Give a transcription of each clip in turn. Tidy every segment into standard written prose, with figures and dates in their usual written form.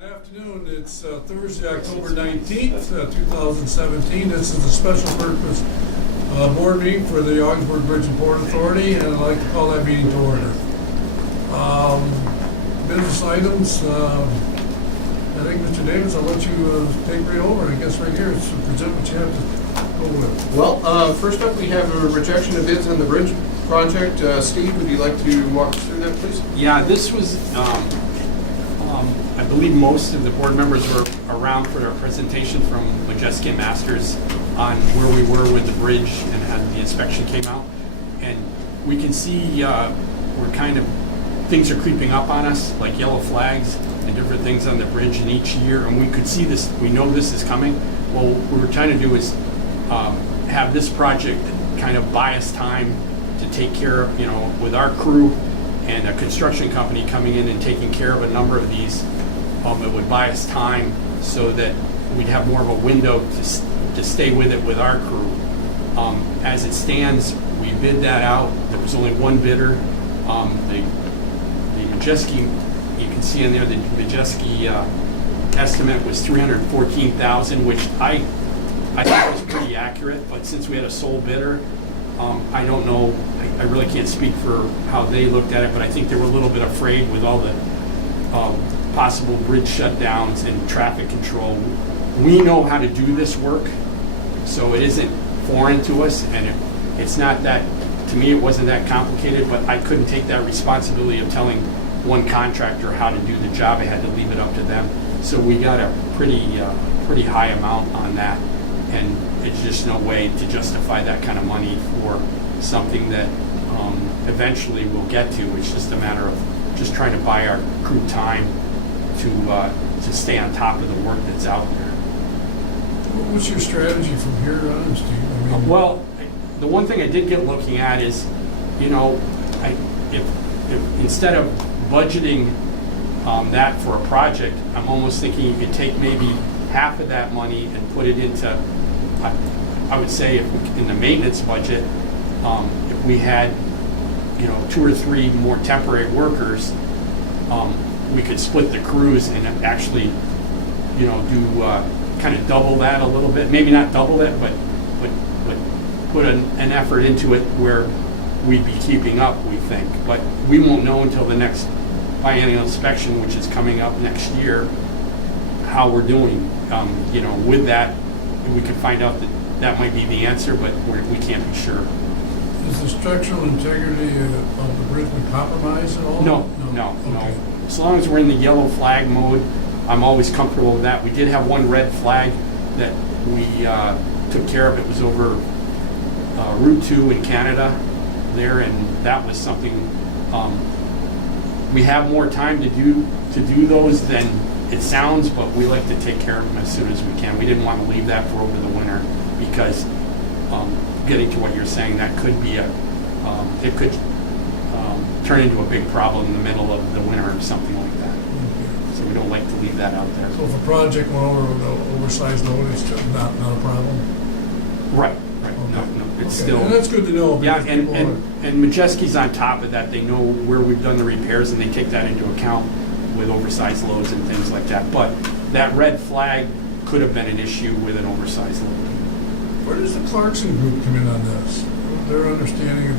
Good afternoon. It's Thursday, October 19th, 2017. This is the special purpose board meeting for the Ogdensburg Bridge and Port Authority, and I'd like to call that meeting to order. Business items, I think, Mr. Davis, I'll let you take right over. I guess right here, it's present what you have to go with. Well, first up, we have a rejection of bids on the bridge project. Steve, would you like to walk us through that, please? Yeah, this was, I believe most of the board members were around for their presentation from Majeski Masters on where we were with the bridge and how the inspection came out. And we can see we're kind of, things are creeping up on us, like yellow flags and different things on the bridge in each year. And we could see this, we know this is coming. Well, what we're trying to do is have this project kind of buy us time to take care of, with our crew and a construction company coming in and taking care of a number of these. It would buy us time so that we'd have more of a window to stay with it with our crew. As it stands, we bid that out. There was only one bidder. The Majeski, you can see in there, the Majeski estimate was $314,000, which I thought was pretty accurate. But since we had a sole bidder, I don't know. I really can't speak for how they looked at it, but I think they were a little bit afraid with all the possible bridge shutdowns and traffic control. We know how to do this work, so it isn't foreign to us, and it's not that, to me, it wasn't that complicated, but I couldn't take that responsibility of telling one contractor how to do the job. I had to leave it up to them. So we got a pretty high amount on that, and it's just no way to justify that kind of money for something that eventually we'll get to. It's just a matter of just trying to buy our crew time to stay on top of the work that's out there. What's your strategy from here on, Steve? I mean, Well, the one thing I did get looking at is, if instead of budgeting that for a project, I'm almost thinking you could take maybe half of that money and put it into, I would say, in the maintenance budget, if we had, 2 or 3 more temporary workers, we could split the crews and actually, do kind of double that a little bit. Maybe not double it, but put an effort into it where we'd be keeping up, we think. But we won't know until the next biennial inspection, which is coming up next year, how we're doing. With that, we could find out that might be the answer, but we can't be sure. Is the structural integrity of the bridge been compromised at all? No. Okay. As long as we're in the yellow flag mode, I'm always comfortable with that. We did have one red flag that we took care of. It was over Route 2 in Canada there, and that was something we have more time to do those than it sounds, but we like to take care of them as soon as we can. We didn't want to leave that for over the winter because getting to what you're saying, that could be it could turn into a big problem in the middle of the winter or something like that. Okay. So we don't like to leave that out there. So if a project went over with an oversized load, it's just not a problem? Right. Okay. No, it's Okay. still. And that's good to know. Yeah, because people and Majeski's on top of that. They know where we've done the repairs, and they take that into account with oversized loads and things like that. But that red flag could have been an issue with an oversized load. Where does the Clarkson group come in on this? Their understanding of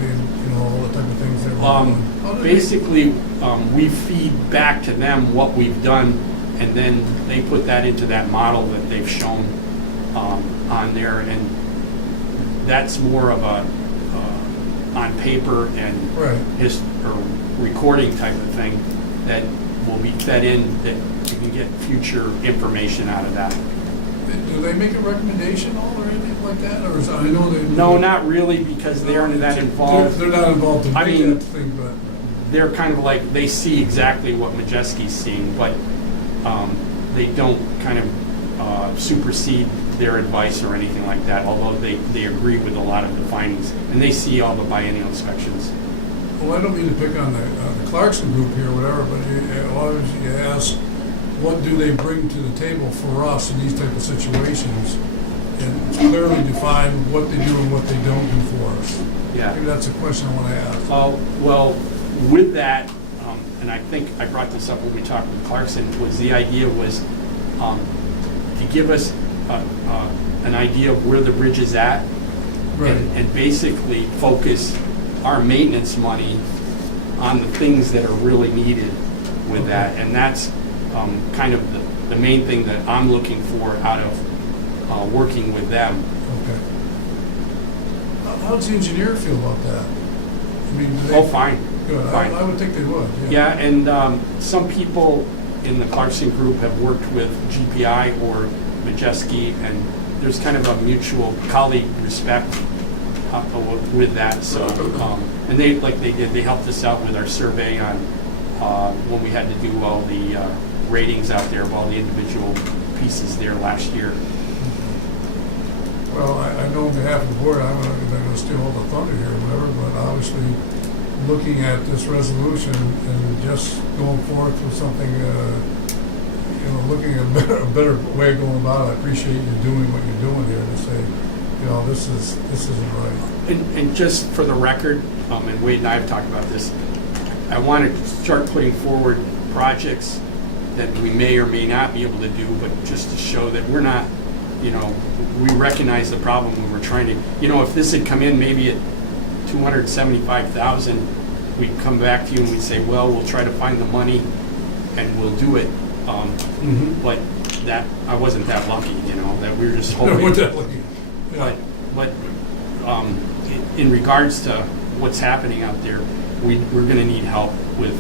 all the type of things they're doing? How do they- Basically, we feed back to them what we've done, and then they put that into that model that they've shown on there, and that's more of a on paper and Right. or recording type of thing that will be fed in, that you can get future information out of that. Do they make a recommendation or anything like that? Or is, I know they... No, not really, because they aren't that involved. They're not involved in I making mean, that thing, but... They're kind of like, they see exactly what Majeski's seeing, but they don't kind of supersede their advice or anything like that, although they agree with a lot of the findings, and they see all the biennial inspections. Well, I don't mean to pick on the Clarkson group here or whatever, but you ask, what do they bring to the table for us in these type of situations? And it's clearly defined what they do and what they don't do for us. Yeah. Maybe that's a question I want to ask. Well, with that, and I think I brought this up when we talked with Clarkson, was the idea was to give us an idea of where the bridge is at, Right. and basically focus our maintenance money on the things that are really needed with that. And that's kind of the main thing that I'm looking for out of working with them. Okay. How does the engineer feel about that? I mean, do they? Oh, fine. Good. Fine. I would think they would. Yeah, and some people in the Clarkson group have worked with GPI or Majeski, and there's kind of a mutual colleague respect with that. So, and they helped us out with our survey on when we had to do all the ratings out there of all the individual pieces there last year. Well, I know on behalf of the board, I'm not going to steal all the thunder here or whatever, but obviously, looking at this resolution and just going forth with something, looking at a better way of going about it, I appreciate you doing what you're doing here to say, this isn't right. And just for the record, and Wade and I have talked about this, I want to start putting forward projects that we may or may not be able to do, but just to show that we're not, we recognize the problem when we're trying to, if this had come in maybe at 275,000, we'd come back to you and we'd say, well, we'll try to find the money and we'll do it. But that, I wasn't that lucky, that we were just hoping. No, we're definitely. Yeah. But in regards to what's happening out there, we're going to need help with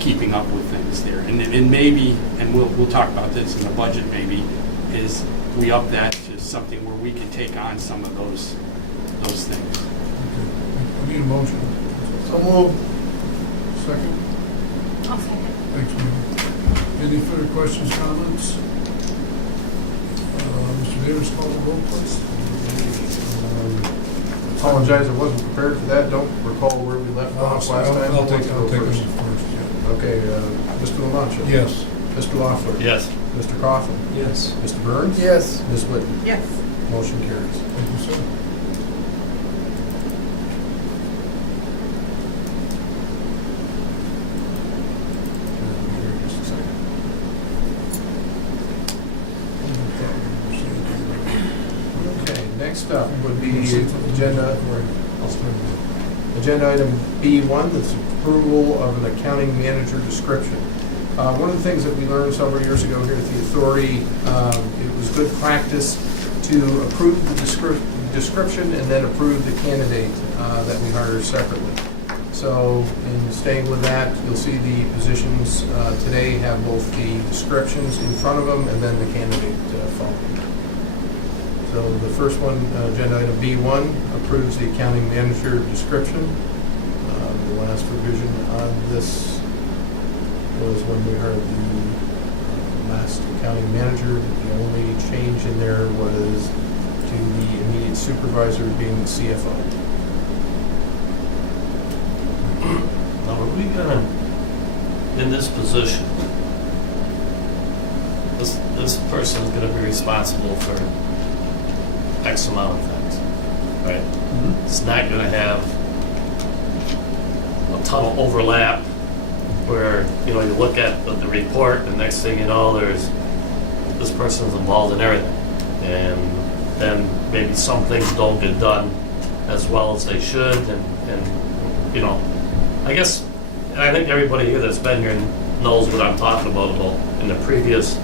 keeping up with things there. And maybe, and we'll talk about this in the budget maybe, is we up that to something where we can take on some of those things. Okay. I need a motion. So moved. Second? I'll second. Thanks, Mary. Any further questions, comments? Mr. Davis, call the roll, please. Apologize, I wasn't prepared for that. Don't recall where we left off last time. I'll take Who wants to go this first? first, yeah. Okay, Mr. Lamancha. Yes. Mr. Loeffler. Yes. Mr. Coughlin. Yes. Mr. Burns. Yes. Ms. Whitten. Yes. Motion carries. Thank you, sir. Just a second. Okay, next up would be agenda I'll start with Agenda item B1, that's approval of an accounting manager description. One of the things that we learned several years ago here at the authority, it was good practice to approve the description and then approve the candidate that we hire separately. So in staying with that, you'll see the positions today have both the descriptions in front of them and then the candidate following. So the first one, agenda item B1, approves the accounting manager description. The last revision on this was when we heard the last accounting manager. The only change in there was to the immediate supervisor being the CFO. Now, are we gonna, in this position, this person is gonna be responsible for X amount of things, right? Mm-hmm. It's not gonna have a ton of overlap where, you look at the report, the next thing you know, this person's involved in everything. And then maybe some things don't get done as well as they should, and I guess, and I think everybody here that's been here knows what I'm talking about in the previous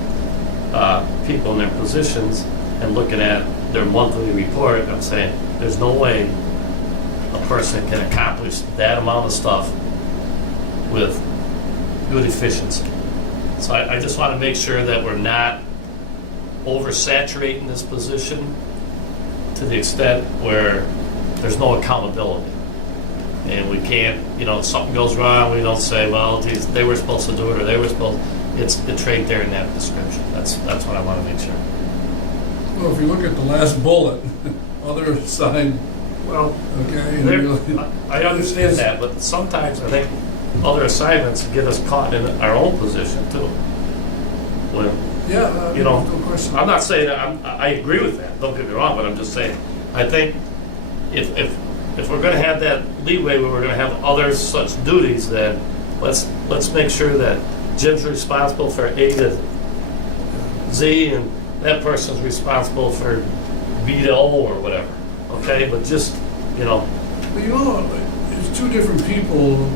people in their positions and looking at their monthly report. I'm saying there's no way a person can accomplish that amount of stuff with good efficiency. So I just want to make sure that we're not oversaturating this position to the extent where there's no accountability. And we can't, if something goes wrong, we don't say, well, geez, they were supposed to do it or they were supposed. It's right there in that description. That's what I want to make sure. Well, if you look at the last bullet, other side, Well, okay. and really- I understand that, but sometimes I think other assignments get us caught in our own position too. When, Yeah, no question. I'm not saying that I agree with that. Don't get me wrong, but I'm just saying I think if we're going to have that leeway where we're going to have other such duties, then let's make sure that Jim's responsible for A to Z, and that person's responsible for B to O or whatever, okay? But just, Well, it's two different people,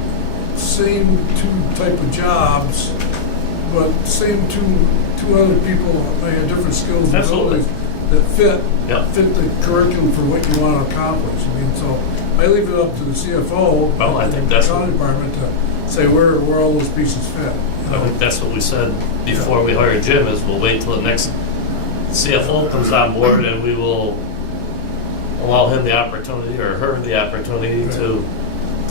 same two type of jobs, but same two other people may have different skills and Absolutely. abilities that fit yeah, the curriculum for what you want to accomplish. I mean, so I leave it up to the CFO, Well, I think that's the what- accounting department, to say where all those pieces fit. I think that's what we said before we hired Jim, is we'll wait till the next CFO comes on board and we will allow him the opportunity, or her the opportunity to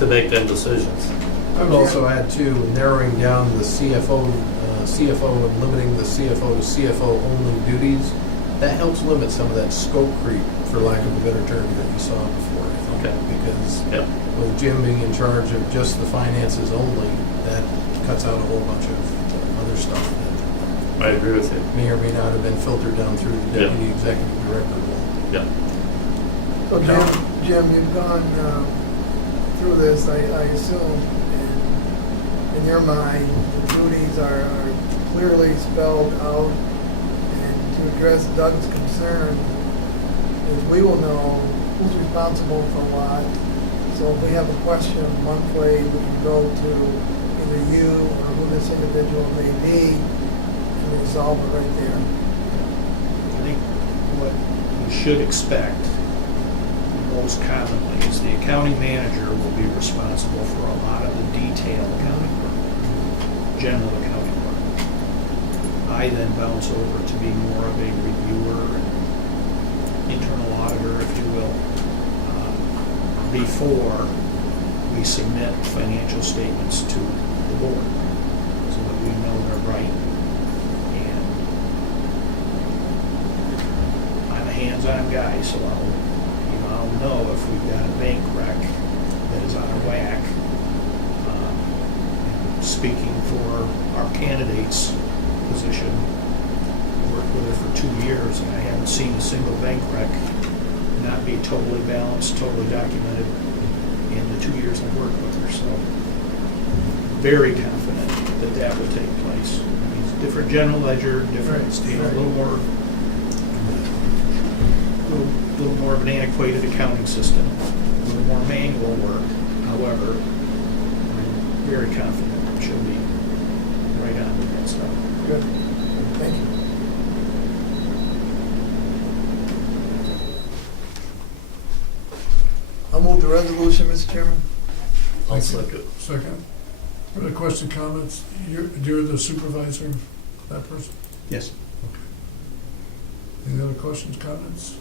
make them decisions. I would also add too, narrowing down the CFO and limiting the CFO to CFO only duties. That helps limit some of that scope creep, for lack of a better term, that you saw before. I think. Okay. Because Yep. with Jim being in charge of just the finances only, that cuts out a whole bunch of other stuff that I agree with you. may or may not have been filtered down through the Yep. deputy executive director role. Yeah. So Jim, you've gone through this, I assume, in your mind, the duties are clearly spelled out, and to address Doug's concern, is we will know who's responsible for what. So if we have a question monthly, we can go to either you or who this individual may be and resolve it right there. I think what you should expect most commonly is the accounting manager will be responsible for a lot of the detail accounting work, general accounting work. I then bounce over to be more of a reviewer and internal auditor, if you will, before we submit financial statements to the board, so that we know they're right. And I'm a hands-on guy, so I'll know if we've got a bank rec that is out of whack. And speaking for our candidate's position, I worked with her for 2 years, and I haven't seen a single bank rec not be totally balanced, totally documented in the 2 years I've worked with her. So very confident that that will take place. I mean, it's different general ledger, different, a little more of an antiquated accounting system, a little more manual work. However, I'm very confident she'll be right on with that stuff. Good. Thank you. I'll move the resolution, Mr. Chairman. I'll Thank you. second. Second. Other question, comments? You're the supervisor, that person? Yes. Any other questions, comments?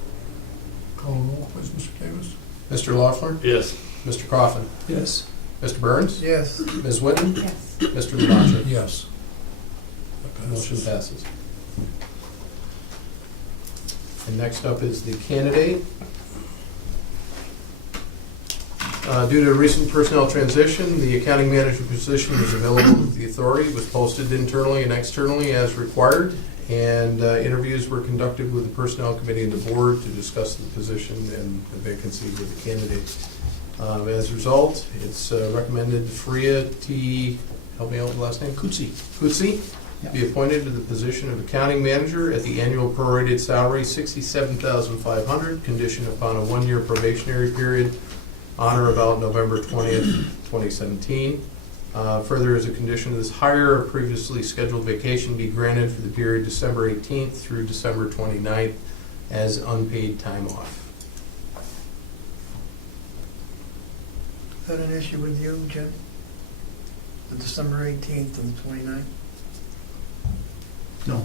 Call the roll, please, Mr. Davis. Mr. Loeffler, Yes. Mr. Coffin, Yes. Mr. Burns, Yes. Ms. Whitten, Yes. Mr. Levacha. Yes. That Motion passes. passes. And next up is the candidate. Due to a recent personnel transition, the accounting manager position is available with the authority. It was posted internally and externally as required, and interviews were conducted with the personnel committee and the board to discuss the position and the vacancy with the candidate. As a result, it's recommended Freya T. Help me out with the last name. Cootsie. Cootsie be appointed to the position of accounting manager at the annual prorated salary $67,500, conditioned upon a 1-year probationary period on or about November 20th, 2017. Further, as a condition of this hire, a previously scheduled vacation be granted for the period December 18th through December 29th as unpaid time off. Is that an issue with you, Jim? The December 18th and the 29th? No.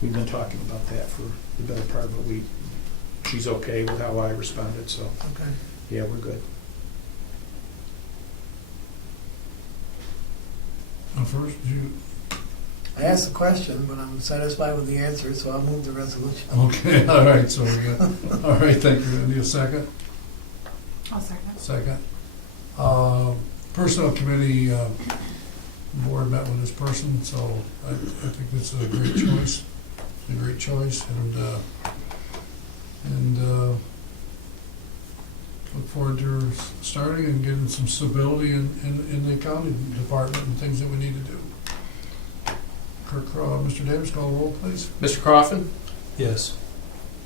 We've been talking about that for the better part of a week. She's okay with how I responded, so Okay. yeah, we're good. Now first, I asked the question, but I'm satisfied with the answer, so I'll move the resolution. okay, all right, so we got, all right, thank you. Need a second? I'll second. Second. Personnel committee, board met with this person, so I think this is a great choice. A great choice, and look forward to starting and getting some stability in the accounting department and things that we need to do. Mr. Davis, call the roll, please. Mr. Coffin? Yes.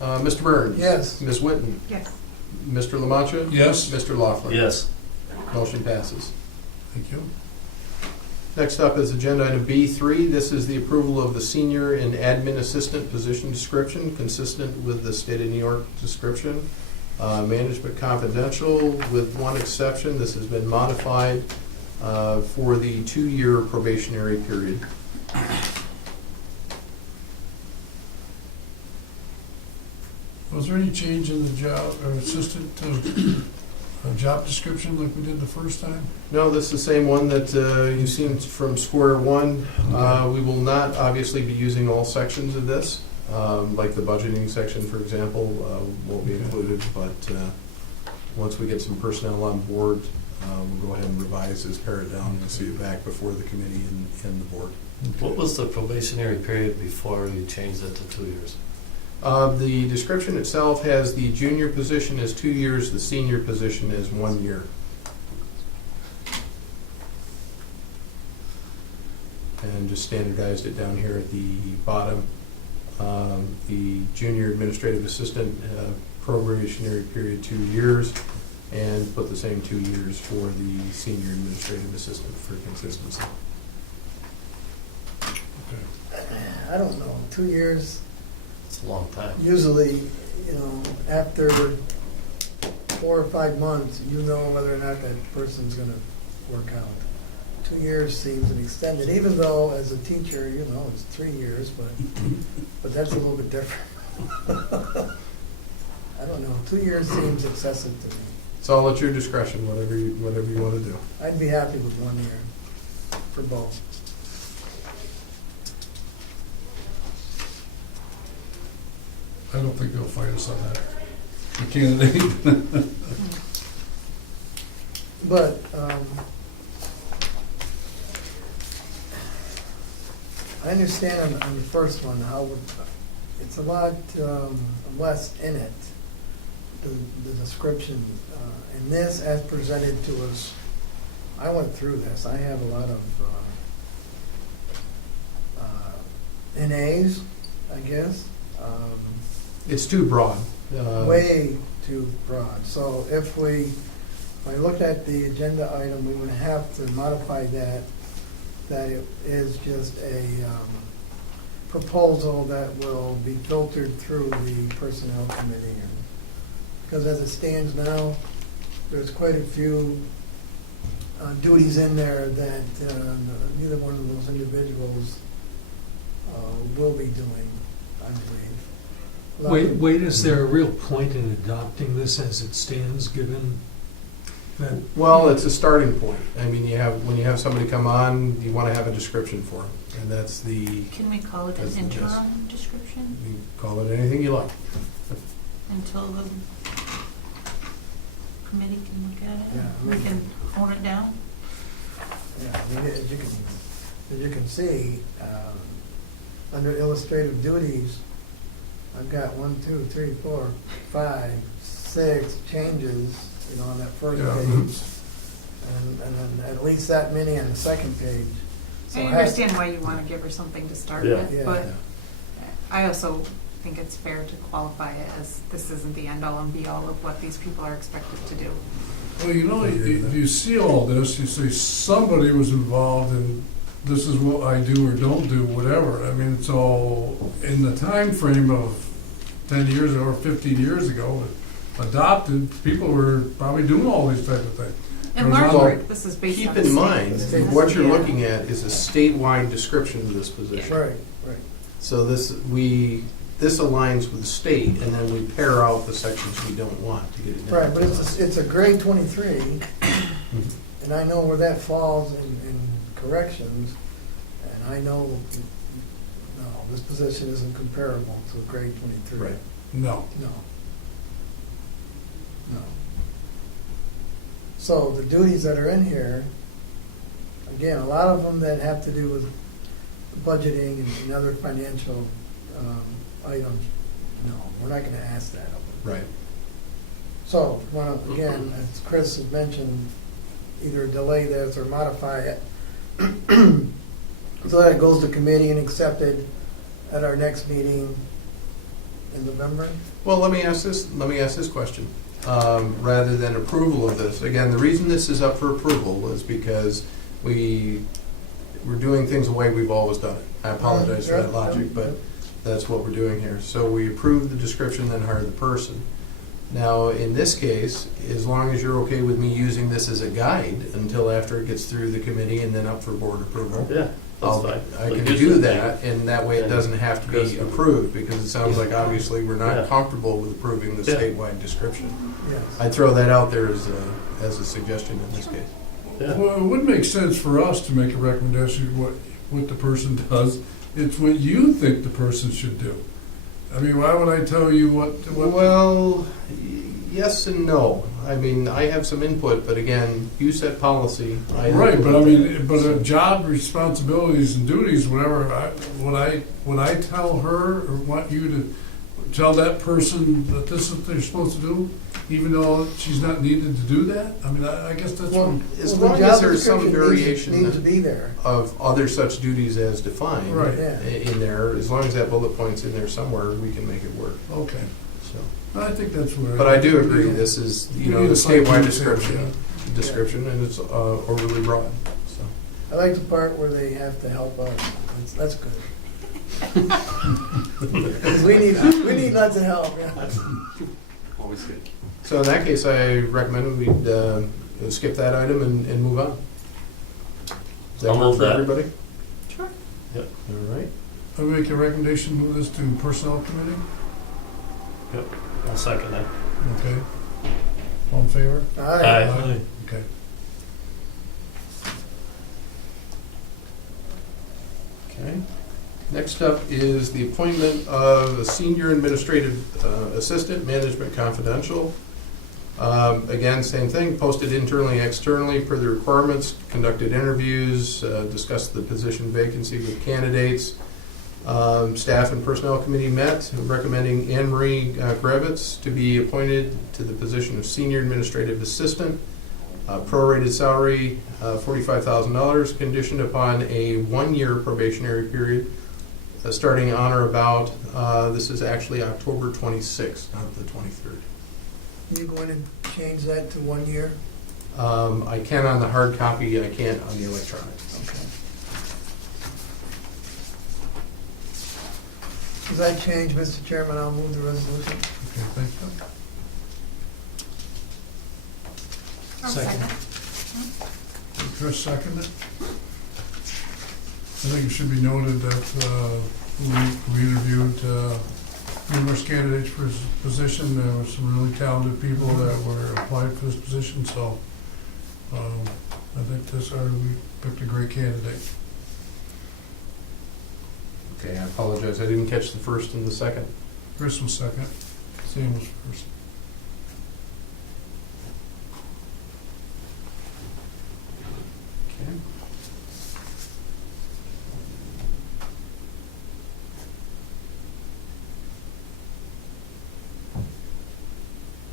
Mr. Burns? Yes. Ms. Witten? Yes. Mr. Lamancha? Yes. Mr. Laughlin? Yes. Motion passes. Thank you. Next up is agenda item B3. This is the approval of the senior and admin assistant position description, consistent with the state of New York description. Management confidential, with one exception. This has been modified for the 2-year probationary period. Was there any change in the job, or assistant job description like we did the first time? No, this is the same one that you've seen from square one. We will not obviously be using all sections of this, like the budgeting section, for example, won't be included, but once we get some personnel on board, we'll go ahead and revise this, pare it down, and see it back before the committee and the board. What was the probationary period before you changed it to 2 years? The description itself has the junior position as 2 years, the senior position as 1 year. And just standardized it down here at the bottom. The junior administrative assistant probationary period 2 years, and put the same 2 years for the senior administrative assistant for consistency. I don't know, 2 years, It's a long time. usually, after 4 or 5 months, you know whether or not that person's gonna work out. 2 years seems an extended, even though as a teacher, it's 3 years, but that's a little bit different. I don't know, 2 years seems excessive to me. It's all at your discretion, whatever you want to do. I'd be happy with 1 year for both. I don't think they'll fight us on that. The candidate. But, I understand on the first one how it's a lot less in it, the description. And this, as presented to us, I went through this. I have a lot of NAs, I guess. It's too broad. Way too broad. So if I looked at the agenda item, we would have to modify that it is just a proposal that will be filtered through the personnel committee. Because as it stands now, there's quite a few duties in there that neither one of those individuals will be doing, I believe. Wait, is there a real point in adopting this as it stands, given that? Well, it's a starting point. I mean, when you have somebody come on, you want to have a description for them, and that's the, Can we call it an That's the gist. interim description you call it anything you like. until the committee can look at it? Yeah. We can hold it down? Yeah, I mean, as you can see, under illustrative duties, I've got 1, 2, 3, 4, 5, 6 changes, on that first Yeah. page. And then at least that many on the second page. So I understand why you want to give her something to start Yeah. with, Yeah. but I also think it's fair to qualify it as this isn't the end-all and be-all of what these people are expected to do. Well, you see all this, you say somebody was involved and this is what I do or don't do, whatever. I mean, it's all in the time frame of 10 years or 15 years ago, adopted, people were probably doing all these type of things. In Well, large part, this is based on Keep the in state. mind, State. what you're Yeah. looking at is a statewide description of this position. Right. So this aligns with the state, and then we pare out the sections we don't want to get it down. Right, but it's a grade 23, and I know where that falls in corrections, and I know, no, this position isn't comparable to a grade 23. Right. No. No. So the duties that are in here, again, a lot of them that have to do with budgeting and other financial items, no, we're not gonna ask that of them. Right. So, well, again, as Chris has mentioned, either delay this or modify it. So that it goes to committee and accepted at our next meeting in November? Well, let me ask this question. Rather than approval of this, again, the reason this is up for approval is because we're doing things the way we've always done it. I apologize for that logic, but that's what we're doing here. So we approve the description, then hire the person. Now, in this case, as long as you're okay with me using this as a guide until after it gets through the committee and then up for board approval, Yeah, that's fine. I But can here's do the that, and that way it doesn't have to be approved, because it sounds like obviously we're Yeah. not comfortable with approving the Yeah. statewide description. Yes. I'd throw that out there as a suggestion in this case. Yeah. Well, it would make sense for us to make a recommendation what the person does. It's what you think the person should do. I mean, why would I tell you what? Well, yes and no. I mean, I have some input, but again, you set policy. I Right, but I mean, implement that. job responsibilities and duties, whatever, would I tell her or want you to tell that person that this is what they're supposed to do, even though she's not needed to do that? I mean, I guess that's what. Well, As the long job as there's some description variation needs to be there. of other such duties as defined Right. Yeah. in there, as long as that bullet point's in there somewhere, we can make it work. Okay, So, I think that's where. but I do agree, this is, You the need a statewide fine-tune, description, and it's overly broad, so. I like the part where they have to help us. That's good. 'Cause we need lots of help, yeah. Always good. So in that case, I recommend we'd skip that item and move on. Does that I'll work move for that. everybody? Sure. Yep. All right. I make a recommendation, move this to personnel committee, Yep. I'll second that. okay? All in favor? Aye. Aye. Okay. Okay. Next up is the appointment of a senior administrative assistant, management confidential. Again, same thing, posted internally, externally per the requirements, conducted interviews, discussed the position vacancy with candidates. Staff and Personnel Committee met, recommending Anne Marie Grevitz to be appointed to the position of Senior Administrative Assistant. Prorated salary, $45,000, conditioned upon a one-year probationary period, starting on or about, this is actually October 26th, not the 23rd. You going to change that to 1 year? I can on the hard copy, I can't on the electronic. Okay. Does that change, Mr. Chairman? I'll move the resolution. Okay, thank you. I'll Second. Chris seconded it. I think it should be noted that we interviewed numerous candidates for his position. There were some really talented people that were applied for this position, so I think we picked a great candidate. Okay, I apologize, I didn't catch the first and the second. Chris was second, Sam was first. Okay.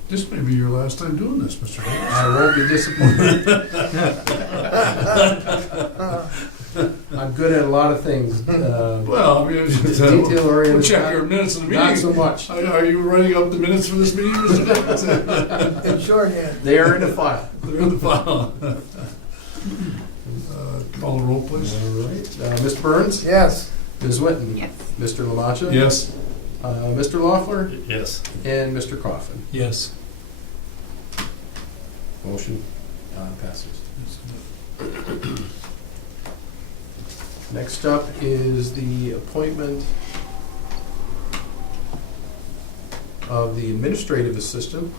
This may be your last time doing this, Mr. Davis. I won't be disappointed. I'm good at a lot of things. Well, I mean, Detail oriented. we'll check your minutes of the meeting. Not so much. Are you writing up the minutes for this meeting, Mr. Davis? In shorthand. They are in a file. They're in the file. Call the roll, please. All right. Mr. Burns? Yes. Ms. Witten? Yes. Mr. Lamacha? Yes. Mr. Loeffler? Yes. And Mr. Coffin? Yes. Motion passes. Next up is the appointment of the administrative assistant,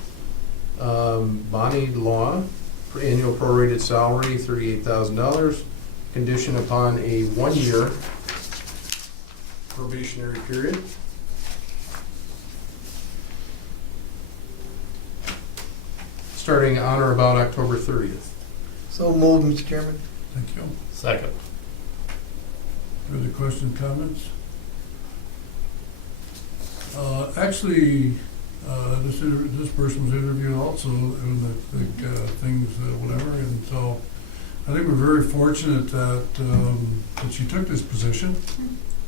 Bonnie Law, for annual prorated salary, $38,000, condition upon a one-year probationary period. Starting on or about October 30th. So moved, Mr. Chairman. Thank you. Second. Further questions, comments? Actually, this person was interviewed also, and the things, whatever, and so I think we're very fortunate that she took this position,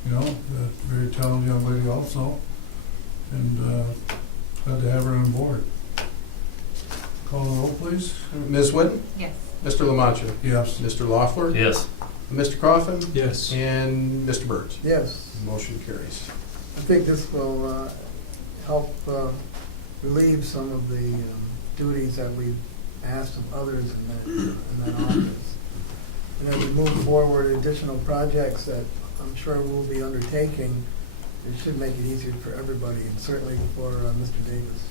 you know, that very talented young lady also, and glad to have her on board. Call the roll, please. Ms. Whitten? Yes. Mr. Lamacha? Yes. Mr. Loeffler? Yes. Mr. Coffin? Yes. And Mr. Burns? Yes, Motion carries. I think this will help relieve some of the duties that we've asked of others in that office. And as we move forward, additional projects that I'm sure we'll be undertaking, it should make it easier for everybody, and certainly for Mr. Davis.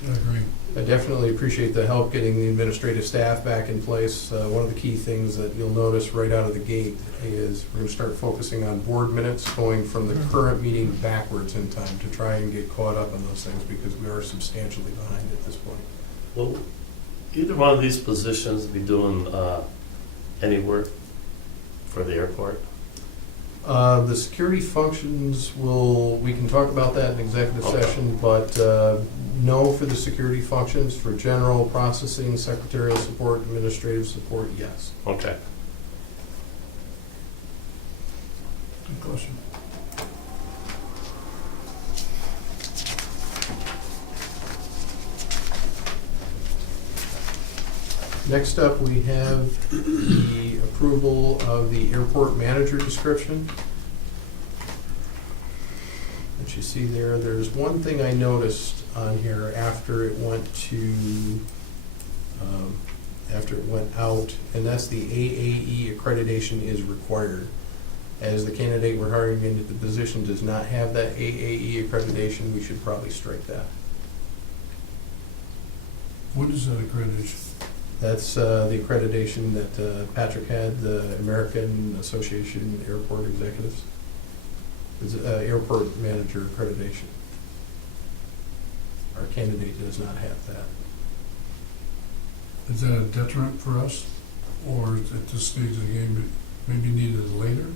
I agree. I definitely appreciate the help getting the administrative staff back in place. One of the key things that you'll notice right out of the gate is we're going to start focusing on board minutes, going from the current meeting backwards in time to try and get caught up on those things, because we are substantially behind at this point. Will either one of these positions be doing any work for the airport? The security functions we can talk about that in executive session, but no for the security functions. For general processing, secretarial support, administrative support, yes. Okay. Good question. Next up, we have the approval of the airport manager description. That you see there, there's one thing I noticed on here after it went out, and that's the AAE accreditation is required. As the candidate we're hiring into the position does not have that AAE accreditation, we should probably strike that. What is that accreditation? That's the accreditation that Patrick had, the American Association of Airport Executives. It's airport manager accreditation. Our candidate does not have that. Is that a detriment for us, or at this stage of the game, maybe needed later?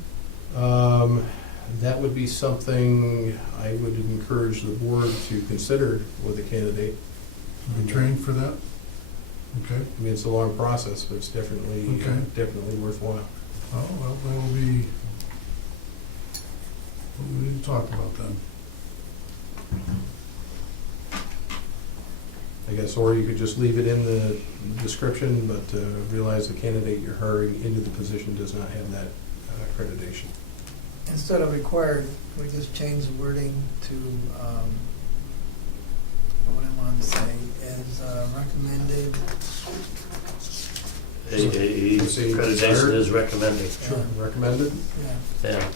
That would be something I would encourage the board to consider with a candidate. Be trained for that? Okay. I mean, it's a long process, but it's definitely Okay. definitely worthwhile. Oh, well, that will be what we need to talk about then. I guess, or you could just leave it in the description, but realize the candidate you're hiring into the position does not have that accreditation. Instead of required, we just change the wording to, what I wanted to say is recommended. AAE Say accreditation desired. is recommended. Sure. Recommended? Yeah. Yeah.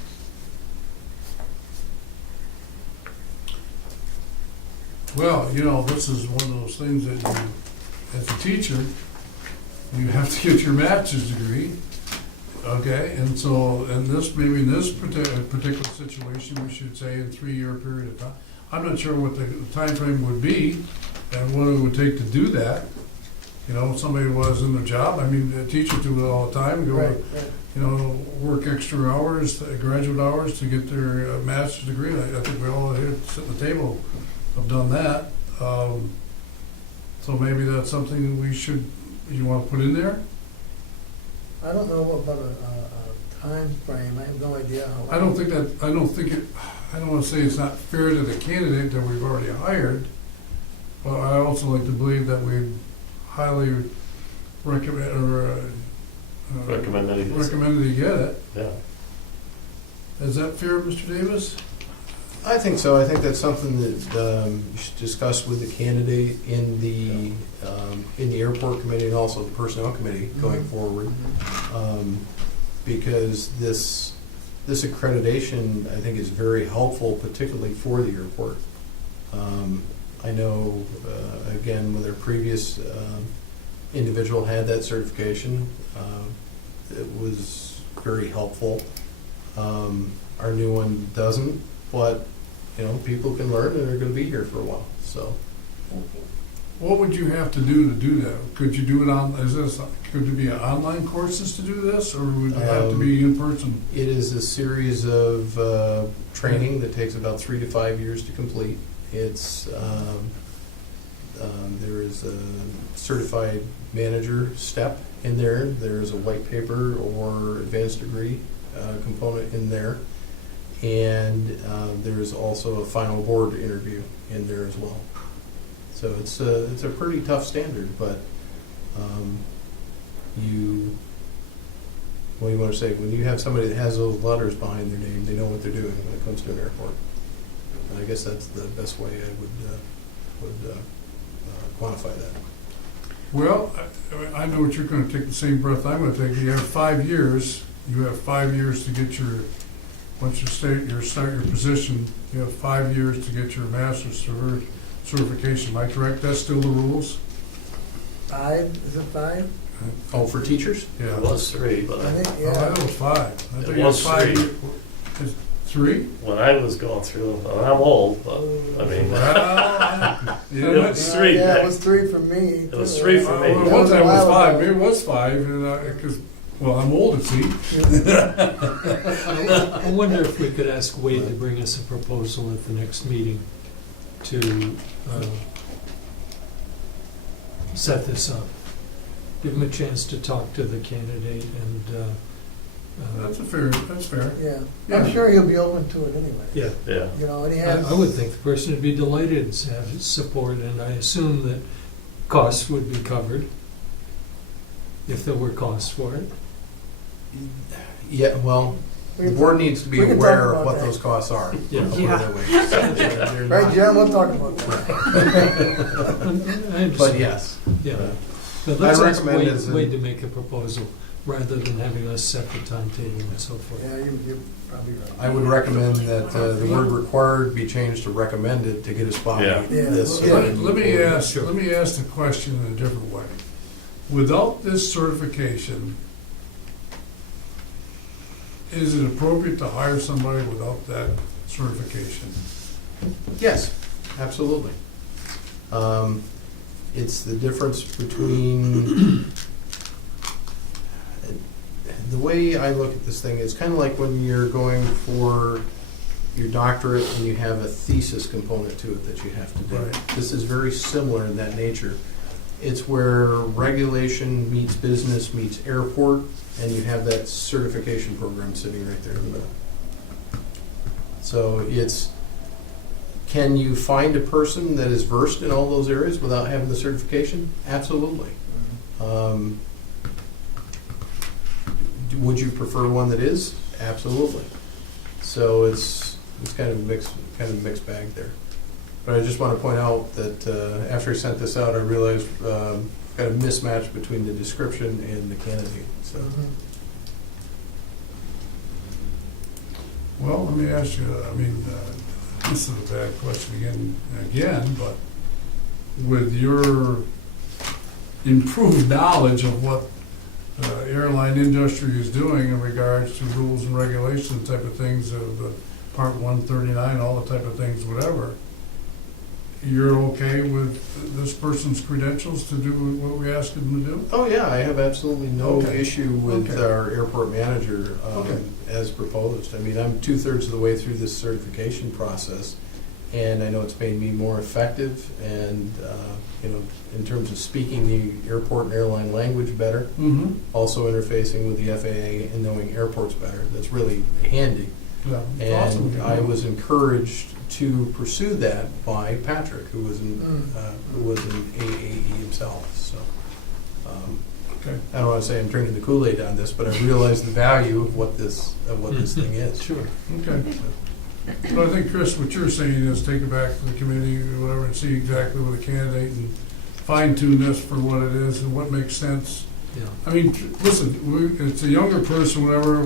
Well, you know, this is one of those things that you, as a teacher, you have to get your master's degree, okay? And so, maybe in this particular situation, we should say a 3-year period of time. I'm not sure what the time frame would be and what it would take to do that. You know, somebody was in the job, I mean, teachers do it all the time, go, Right. you know, work extra hours, graduate hours to get their master's degree. I think we all here sitting at the table have done that. So maybe that's something we should, you want to put in there? I don't know about a time frame. I have no idea how. I don't want to say it's not fair to the candidate that we've already hired, but I also like to believe that we highly recommend, or Recommend that he gets it. recommend that he get it. Yeah. Is that fair, Mr. Davis? I think so. I think that's something that you should discuss with the candidate in the airport committee and also the personnel committee going forward. Because this accreditation, I think, is very helpful, particularly for the airport. I know, again, when their previous individual had that certification, it was very helpful. Our new one doesn't, but you know, people can learn and are going to be here for a while. So, What would you have to do that? Could you do it on, could there be online courses to do this, or would it have to be in person? it is a series of training that takes about 3 to 5 years to complete. It's There is a certified manager step in there. There's a white paper or advanced degree component in there. And there's also a final board interview in there as well. So it's a pretty tough standard, but what do you want to say? When you have somebody that has those letters behind their name, they know what they're doing when it comes to an airport. And I guess that's the best way I would quantify that. Well, I know what you're gonna take the same breath I'm gonna take. You have 5 years, you have 5 years to get once you start your position, you have 5 years to get your master's certification. Am I correct? That's still the rules? 5, is it 5? Oh, for teachers? Yeah. It was 3, but I think, Oh, I yeah. thought it was 5. I It think was 5 3. It's 3? when I was going through, I'm old, but I mean, Well, it was 3. Yeah, it was 3 for me. It was too. 3 for me. Well, one time it was 5, maybe it was 5, and because, well, I'm older, see? I wonder if we could ask Wade to bring us a proposal at the next meeting to set this up. Give him a chance to talk to the candidate and, That's fair. Yeah, Yeah. I'm sure he'll be open to it anyway. yeah. Yeah. You know, and he has. I would think the person would be delighted to have his support, and I assume that costs would be covered if there were costs for it. Yeah, well, we the can board talk- needs to be we can talk aware of about what that. those costs are. Yeah. I'll put it that way. They're Right, not- Jim, we'll talk about that. I understand. But yes. Yeah. Uh, But let's I ask recommend as a- Wade to make a proposal, rather than having us set the timetable and so forth. Yeah, you're probably right. I would recommend that the word required be changed to recommended to get us by Yeah. this. Yeah. Let me ask the question in a different way. Without this certification, is it appropriate to hire somebody without that certification? Yes, absolutely. It's the difference between, the way I look at this thing, it's kind of like when you're going for your doctorate and you have a thesis component to it that you have to do. Right. This is very similar in that nature. It's where regulation meets business meets airport, and you have that certification program sitting right there in the middle. So it's, can you find a person that is versed in all those areas without having the certification? Absolutely. Would you prefer one that is? Absolutely. So it's kind of mixed bag there. But I just want to point out that after I sent this out, I realized got a mismatch between the description and the candidate. So Mhm. Well, let me ask you, this is a bad question again, but with your improved knowledge of what airline industry is doing in regards to rules and regulations, type of things of Part 139, all the type of things, whatever, you're okay with this person's credentials to do what we asked him to do? oh yeah, I have absolutely no Okay. issue with Okay. our airport manager Okay. as proposed. I mean, I'm 2/3 of the way through this certification process, and I know it's made me more effective and, in terms of speaking the airport and airline language better, Mm-hmm. also interfacing with the FAA and knowing airports better. That's really handy. Yeah, it's awesome. And I was encouraged to pursue that by Patrick, who was an AAE himself. So Okay. I don't want to say I'm drinking the Kool-Aid on this, but I realize the value of what this thing is. Sure. Okay. But I think, Chris, what you're saying is take it back to the committee or whatever and see exactly what the candidate and fine tune this for what it is and what makes sense. Yeah. I mean, listen, it's a younger person, whatever,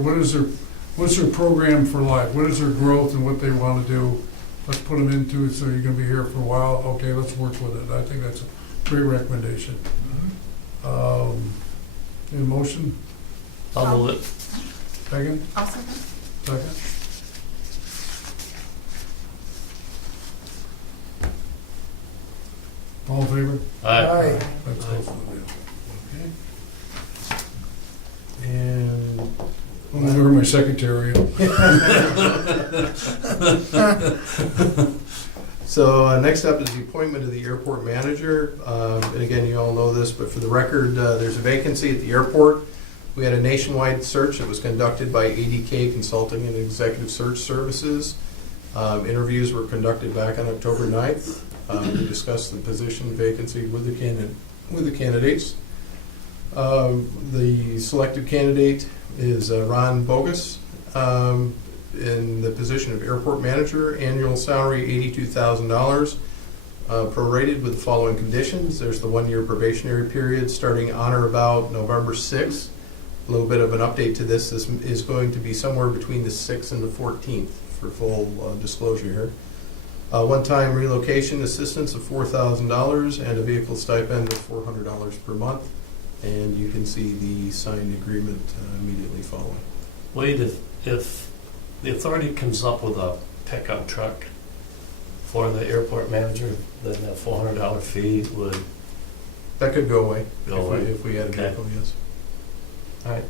what's their program for life? What is their growth and what they want to do? Let's put them into it so you're going to be here for a while. Okay, let's work with it. I think that's a great recommendation. Any motion? I'll move it. Second? I'll second. Second? All in favor? Aye. That's Aye. also the deal. Okay. And I'm over my secretary. So next up is the appointment of the airport manager. And again, you all know this, but for the record, there's a vacancy at the airport. We had a nationwide search that was conducted by ADK Consulting and Executive Search Services. Interviews were conducted back on October 9th. We discussed the position vacancy with the candidates. The selected candidate is Ron Bogus. In the position of airport manager, annual salary $82,000, prorated with the following conditions. There's the 1-year probationary period starting on or about November 6th. A little bit of an update to this. This is going to be somewhere between the 6th and the 14th for full disclosure here. One-time relocation assistance of $4,000 and a vehicle stipend of $400 per month. And you can see the signed agreement immediately following. Wade, if the authority comes up with a pickup truck for the airport manager, then that $400 fee would That could go away go away. if we had a Okay. vehicle, yes. All right.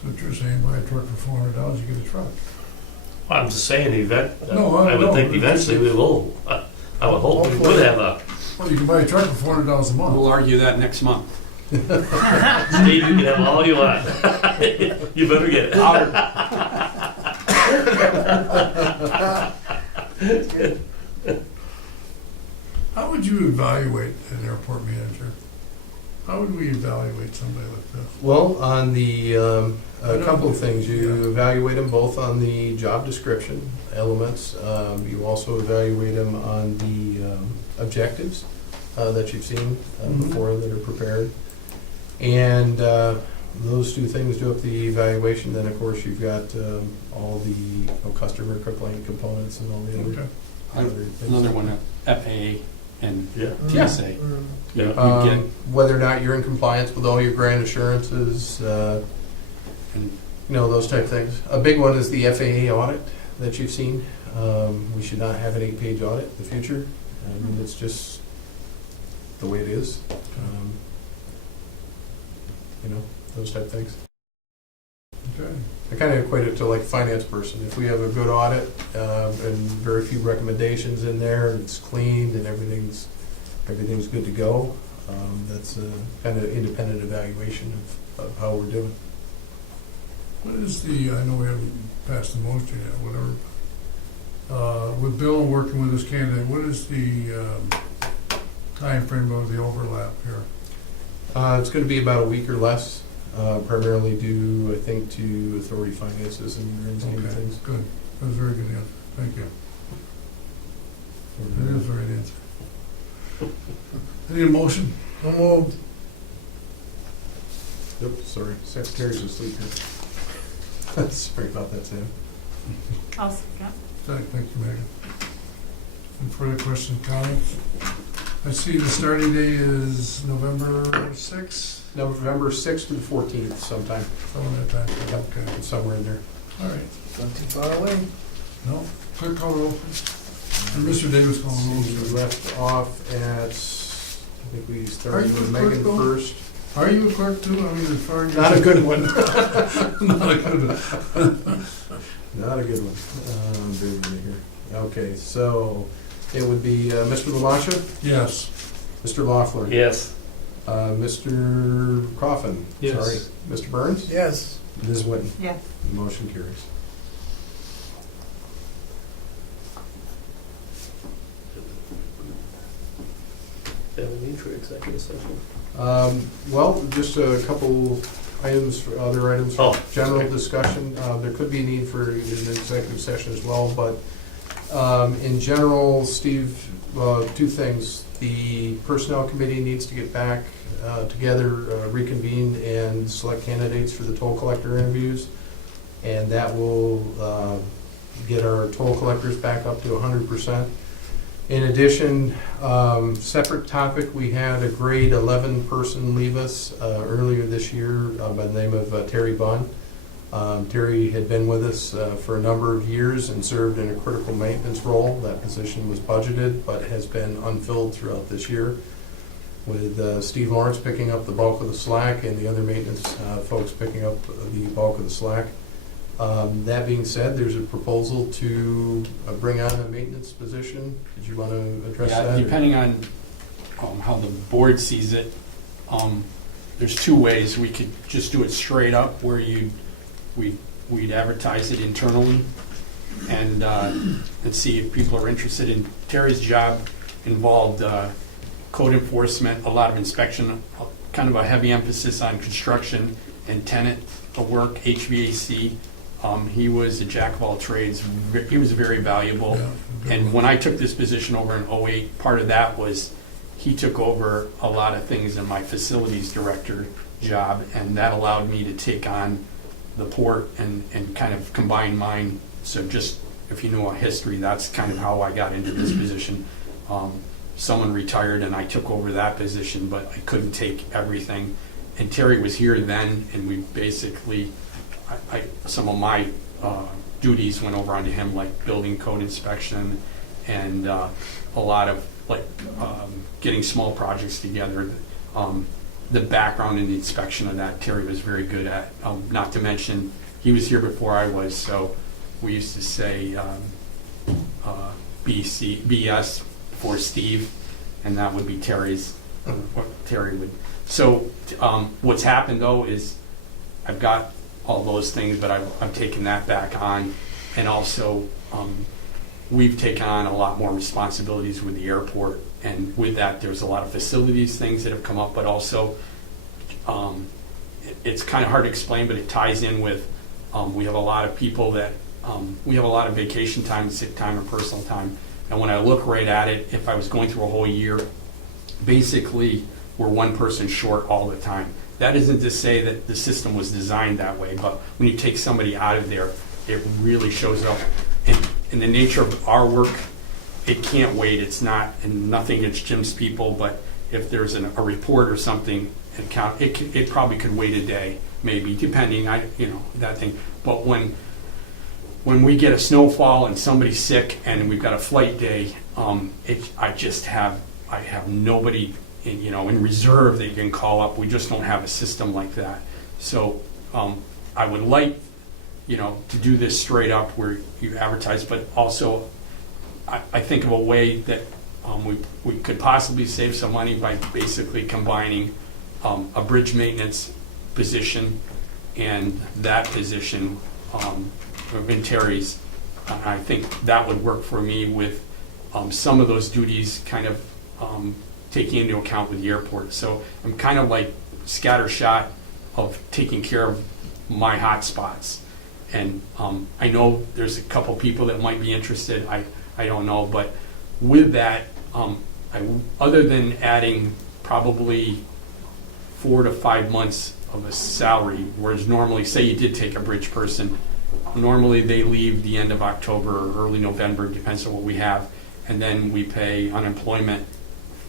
So what you're saying, buy a truck for $400, you get a truck. Well, I'm just saying, No, I I would know, think but eventually we will. I would hope we would have a. Well, you can buy a truck for $400 a month. We'll argue that next month. Steve, you can have all you want. You better get it. How would you evaluate an airport manager? How would we evaluate somebody like this? Well, on the, a couple of things. You Yeah. evaluate them both on the job description elements. You also evaluate them on the objectives that you've seen Mhm. before that are prepared. And those two things do up the evaluation. Then, of course, you've got all the customer complaint components and all the Okay. other things. Another one, FAA and Yeah. TSA. Mm. You get, Whether or not you're in compliance with all your grant assurances, and those type of things. A big one is the FAA audit that you've seen. We should not have an 8-page audit in the future. I mean, it's just the way it is. Those type of things. Okay. I kind of equate it to like a finance person. If we have a good audit and very few recommendations in there, and it's cleaned and everything's good to go, that's a kind of independent evaluation of how we're doing. What is the, I know we haven't passed the motion yet, whatever. With Bill working with this candidate, what is the timeframe of the overlap here? It's going to be about a week or less, primarily due, I think, to authority finances and the grand scheme of Okay, things. good. That was a very good answer. Thank you. That is the right answer. I need a motion. So moved. Oops, sorry, secretary's asleep here. Sorry about that, Sam. I'll second. Thank you, Megan. Any further questions, comments? I see the starting date is November 6th, November 6th to the 14th sometime. somewhere that time. Yep, Okay, it's somewhere in there. all right. Not too far away. No, clerk call roll, please. And Mr. Davis call roll. We left off at, I think we Are started you with a clerk, Megan Bill? first. Are you a clerk too? I mean, as far as. Not a good one. Not a good one. Not a good one. Bear with me here. Okay, so it would be Mr. LaMasha, Yes. Mr. Loeffler, Yes. Mr. Coffin. Yes. Sorry, Mr. Burns, Yes. Ms. Witten. Yes. Motion carries. Have a need for executive session? Well, just a couple items, other items for Oh, general sorry. discussion. There could be a need for an executive session as well, but in general, Steve, two things. The Personnel Committee needs to get back together, reconvene, and select candidates for the toll collector interviews. And that will get our toll collectors back up to 100%. In addition, separate topic, we had a grade 11 person leave us earlier this year by the name of Terry Bunn. Terry had been with us for a number of years and served in a critical maintenance role. That position was budgeted but has been unfilled throughout this year, with Steve Lawrence picking up the bulk of the slack and the other maintenance folks picking up the bulk of the slack. That being said, there's a proposal to bring on a maintenance position. Did you want to address Yeah, that? depending on how the board sees it, there's two ways. We could just do it straight up, where we'd advertise it internally and see if people are interested in. Terry's job involved code enforcement, a lot of inspection, kind of a heavy emphasis on construction and tenant work, HVAC. He was a jack of all trades. He was very valuable. Yeah. And when I took this position over in '08, part of that was he took over a lot of things in my facilities director job, and that allowed me to take on the port and kind of combine mine. So just, if you know a history, that's kind of how I got into this position. Someone retired and I took over that position, but I couldn't take everything. And Terry was here then, and we basically, some of my duties went over onto him, like building code inspection and a lot of like getting small projects together. The background and the inspection of that, Terry was very good at. Not to mention, he was here before I was, so we used to say BS for Steve, and that would be Terry's, what Terry would. So what's happened though is I've got all those things, but I'm taking that back on, and also we've taken on a lot more responsibilities with the airport, and with that there's a lot of facilities things that have come up, but also it's kind of hard to explain, but it ties in with we have a lot of people that we have a lot of vacation time, sick time, or personal time, and when I look right at it, if I was going through a whole year, basically we're one person short all the time. That isn't to say that the system was designed that way, but when you take somebody out of there, it really shows up. And in the nature of our work, it can't wait. It's not, and nothing against Jim's people, but if there's a report or something, it probably could wait a day, maybe, depending, that thing. But when we get a snowfall and somebody's sick and we've got a flight day, I have nobody in reserve that you can call up. We just don't have a system like that. So I would like, to do this straight up where you advertise, but also I think of a way that we could possibly save some money by basically combining a bridge maintenance position and that position in Terry's. I think that would work for me with some of those duties kind of taking into account with the airport. So I'm kind of like scattershot of taking care of my hot spots. And I know there's a couple people that might be interested. I don't know, but with that, other than adding probably 4 to 5 months of a salary, whereas normally, say you did take a bridge person, normally they leave the end of October or early November, depends on what we have, and then we pay unemployment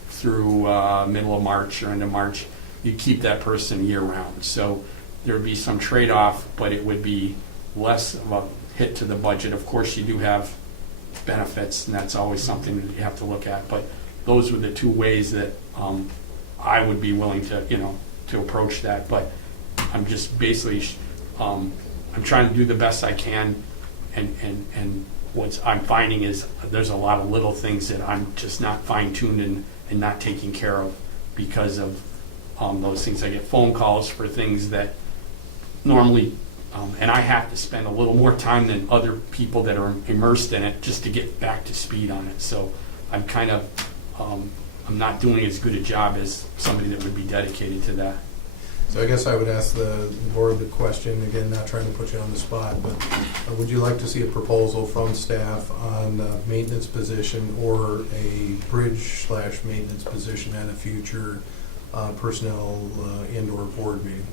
through middle of March or end of March. You keep that person year round. So there would be some trade-off, but it would be less of a hit to the budget. Of course, you do have benefits, and that's always something that you have to look at. But those were the two ways that I would be willing to approach that. But I'm just basically I'm trying to do the best I can, and what I'm finding is there's a lot of little things that I'm just not fine-tuned and not taking care of because of those things. I get phone calls for things that normally, and I have to spend a little more time than other people that are immersed in it just to get back to speed on it. So I'm kind of, I'm not doing as good a job as somebody that would be dedicated to that. So I guess I would ask the board the question, again, not trying to put you on the spot, but would you like to see a proposal from staff on a maintenance position or a bridge/maintenance position at a future personnel and/or board meeting?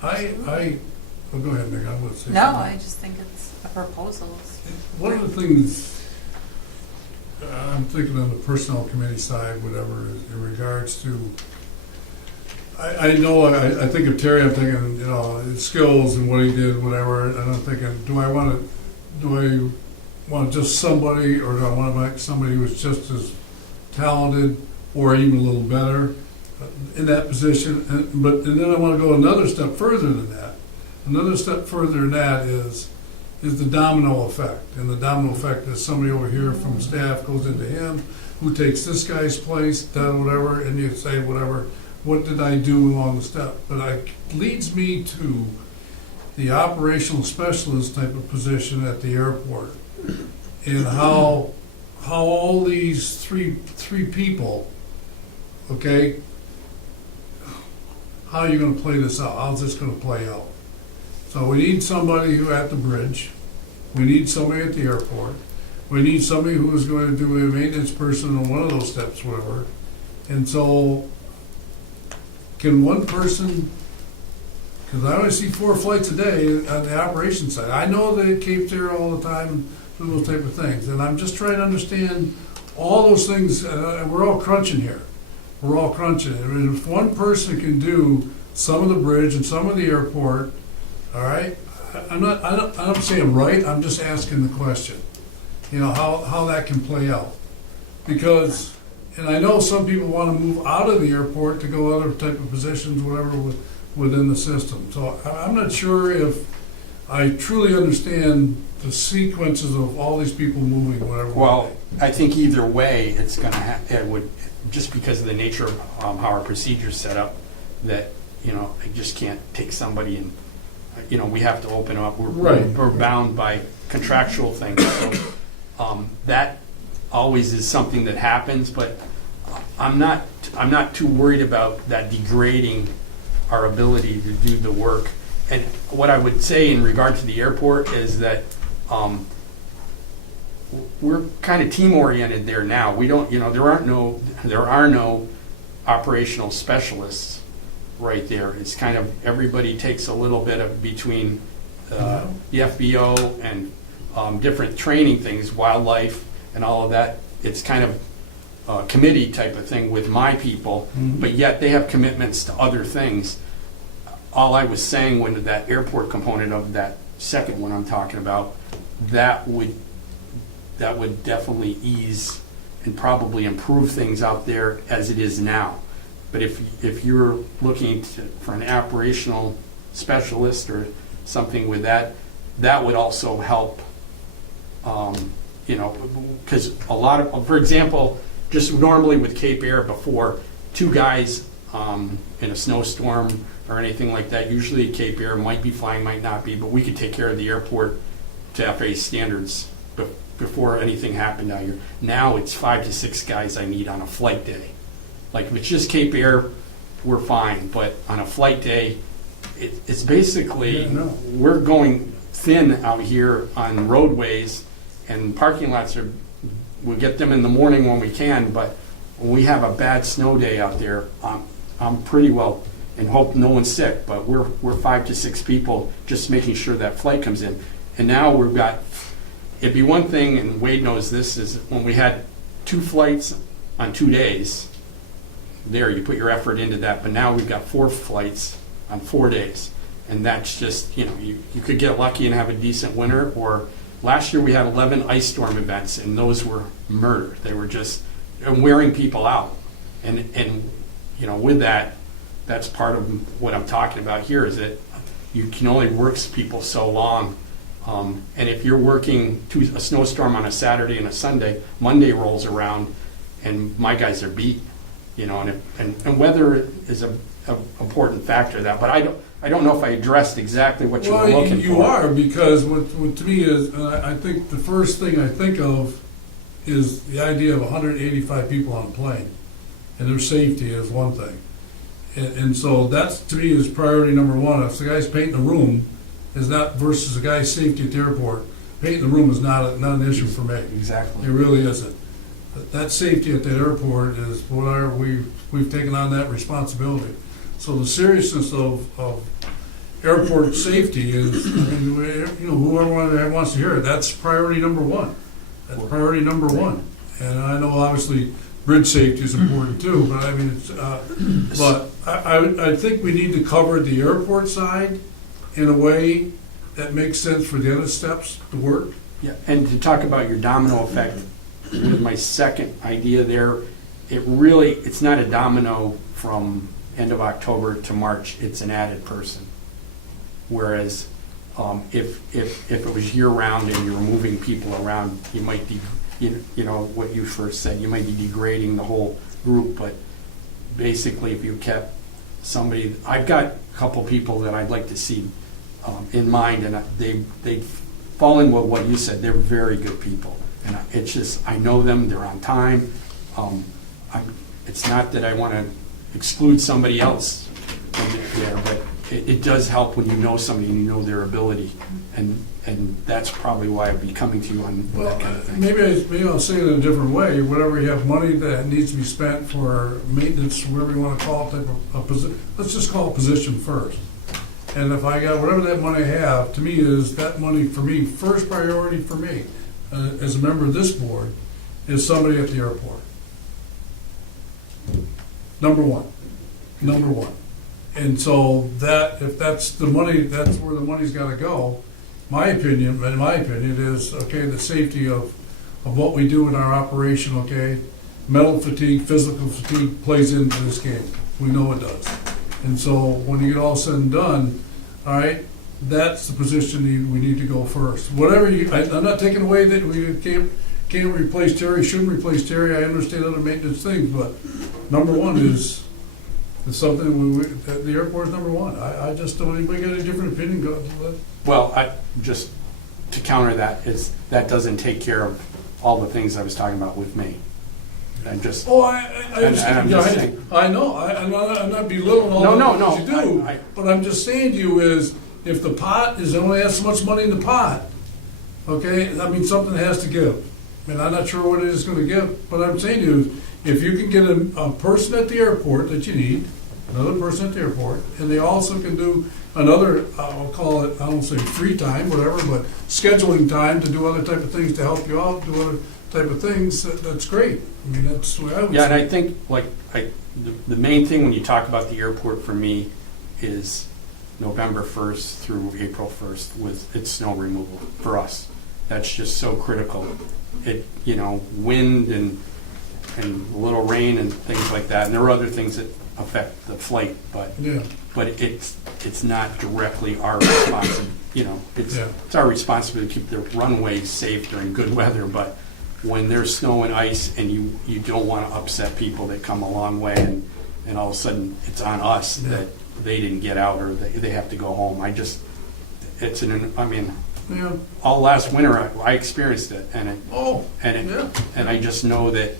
Go ahead, Nick, I want to say No, something. I just think it's a proposal. One of the things I'm thinking on the personnel committee side, whatever, is in regards to, I know, I think of Terry, I'm thinking, his skills and what he did, whatever, and I'm thinking, do I want just somebody, or do I want to make somebody who's just as talented or even a little better in that position? And then I want to go another step further than that. Another step further than that is, is the domino effect. And the domino effect is somebody over here from staff goes into him, who takes this guy's place, does whatever, and you say whatever, what did I do along the step? But it leads me to the operational specialist type of position at the airport, and how all these three people, okay, how are you gonna play this out? How's this gonna play out? So we need somebody who at the bridge, we need somebody at the airport, we need somebody who is going to do a maintenance person on one of those steps, whatever. And so, can one person, because I only see 4 flights a day on the operations side. I know they Cape there all the time, do those type of things. And I'm just trying to understand all those things, and we're all crunching here. We're all crunching. And if one person can do some of the bridge and some of the airport, all right, I'm not saying right, I'm just asking the question. You know, how that can play out. Because, and I know some people want to move out of the airport to go other type of positions, whatever, within the system. So I'm not sure if I truly understand the sequences of all these people moving, whatever. Well, I think either way, it's gonna it would, just because of the nature of how our procedure's set up, that, you know, I just can't take somebody and, you know, we have to open up. We're bound by contractual things. So that always is something that happens, but I'm not too worried about that degrading our ability to do the work. And what I would say in regard to the airport is that we're kind of team oriented there now. We don't, you know, there are no operational specialists right there. It's kind of, everybody takes a little bit of between the FBO and different training things, wildlife and all of that. It's kind of a committee type of thing with my people, but yet they have commitments to other things. All I was saying, when that airport component of that second one I'm talking about, that would definitely ease and probably improve things out there as it is now. But if you're looking for an operational specialist or something with that, that would also help. You know, because a lot of, for example, just normally with Cape Air before, 2 guys in a snowstorm or anything like that, usually Cape Air might be flying, might not be, but we could take care of the airport to FAA standards before anything happened out here. Now it's 5 to 6 guys I need on a flight day. Like if it's just Cape Air, we're fine, but on a flight day, it's basically, we're going thin out here on roadways, and parking lots we get them in the morning when we can, but when we have a bad snow day out there, I'm pretty well, and hope no one's sick, but we're 5 to 6 people just making sure that flight comes in. And now we've got, it'd be one thing, and Wade knows this, is when we had 2 flights on 2 days, there you put your effort into that, but now we've got 4 flights on 4 days. And that's just, you know, you could get lucky and have a decent winter, or last year we had 11 ice storm events, and those were murder. They were just wearing people out. And you know, with that, that's part of what I'm talking about here, is that you can only work people so long. And if you're working a snowstorm on a Saturday and a Sunday, Monday rolls around, and my guys are beat. You know, and weather is a important factor of that. But I don't know if I addressed exactly what you were looking for. You are, because what to me is, I think the first thing I think of is the idea of 185 people on a plane, and their safety is one thing. And so that's, to me, is priority number one. If the guy's painting the room is not versus the guy's safety at the airport, painting the room is not an issue for me. Exactly. It really isn't. That safety at that airport is we've taken on that responsibility. So the seriousness of airport safety is, I mean, you know, whoever wants to hear it, that's priority number one. That's priority number one. And I know obviously bridge safety is important too, but I mean, it's, but I think we need to cover the airport side in a way that makes sense for the other steps to work. Yeah, and to talk about your domino effect, with my second idea there, it's not a domino from end of October to March, it's an added person. Whereas If it was year-round and you're moving people around, you might be, you know, what you first said, you might be degrading the whole group, but basically if you kept somebody, I've got a couple people that I'd like to see in mind, and they fall in with what you said. They're very good people, and it's just, I know them, they're on time. It's not that I want to exclude somebody else from there, but it does help when you know somebody and you know their ability, and that's probably why I'd be coming to you on Well, that kind of thing. maybe I'll say it in a different way. Whatever you have money that needs to be spent for maintenance, whatever you want to call it, type of let's just call it position first. And if I got whatever that money I have, to me is that money for me, first priority for me, as a member of this board, is somebody at the airport. Number one. And so that, if that's the money, that's where the money's gotta go. In my opinion is, okay, the safety of what we do in our operation, okay? Mental fatigue, physical fatigue plays into this game. We know it does. And so when you get all said and done, all right, that's the position we need to go first. Whatever you, I'm not taking away that we can't replace Terry, shouldn't replace Terry. I understand other maintenance things, but number one is something the airport's number one. I just don't, anybody got a different opinion? Well, just to counter that, is that doesn't take care of all the things I was talking about with me. I'm just. Oh, I I'm just saying. I know. I'm not belittling all No, that you do. I- But I'm just saying to you is, if the pot is only has so much money in the pot, okay, I mean, something has to give. I mean, I'm not sure what it is going to give, but I'm saying to you, if you can get a person at the airport that you need, another person at the airport, and they also can do another, I'll call it, I don't say free time, whatever, but scheduling time to do other type of things to help you out, do other type of things, that's great. I mean, that's the way I would Yeah, and say I think, the main thing when you talk about the airport for me is November 1st through April 1st with its snow removal for us. That's just so critical. Wind and a little rain and things like that, and there are other things that affect the flight, but Yeah. it's not directly our responsibility. It's our responsibility to keep the runways safe during good weather, but when there's snow and ice and you don't want to upset people that come a long way, and all of a sudden it's on us that they didn't get out or they have to go home. Yeah. All last winter I experienced it, and Yeah. I just know that,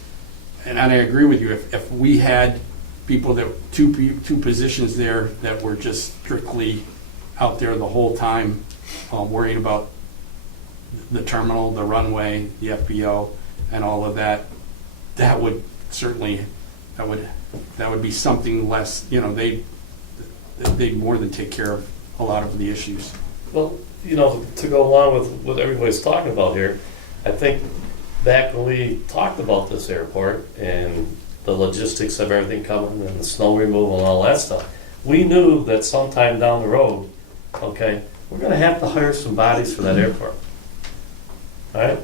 and I agree with you. If we had people that two positions there that were just strictly out there the whole time, worrying about the terminal, the runway, the FBO, and all of that, that would certainly that would be something less. They'd more than take care of a lot of the issues. Well, to go along with what everybody's talking about here, I think back when we talked about this airport and the logistics of everything coming and the snow removal and all that stuff, we knew that sometime down the road, okay, we're going to have to hire some bodies for that airport. All right?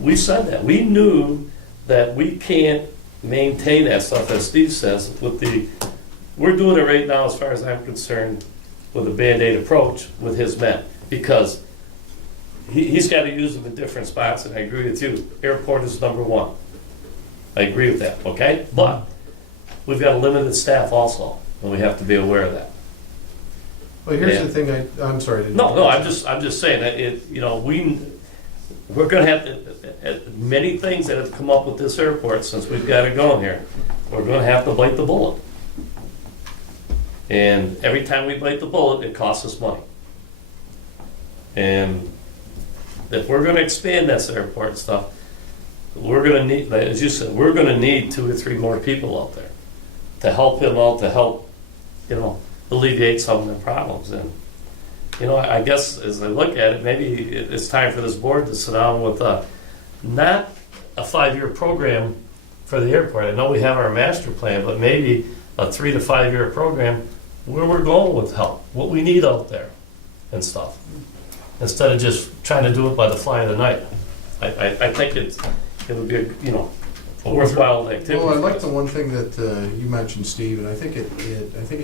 We said that. We knew that we can't maintain that stuff, as Steve says, we're doing it right now, as far as I'm concerned, with a Band-Aid approach with his men, because he's got to use them in different spots, and I agree with you. Airport is number one. I agree with that, okay? But we've got a limited staff also, and we have to be aware of that. Well, here's the thing, I'm sorry. No, I'm just saying that we're going to have to, many things that have come up with this airport since we've got it going here, we're going to have to bite the bullet. And every time we bite the bullet, it costs us money. And if we're going to expand this airport and stuff, we're going to need, as you said, we're going to need 2 or 3 more people out there to help him out, to help, alleviate some of the problems. And, I guess as I look at it, maybe it's time for this board to sit down with not a 5-year program for the airport. I know we have our master plan, but maybe a 3 to 5 year program where we're going with help, what we need out there and stuff, instead of just trying to do it by the fly of the night. I think it would be, a worthwhile activity. Well, I for like us. the one thing that you mentioned, Steve, and I think it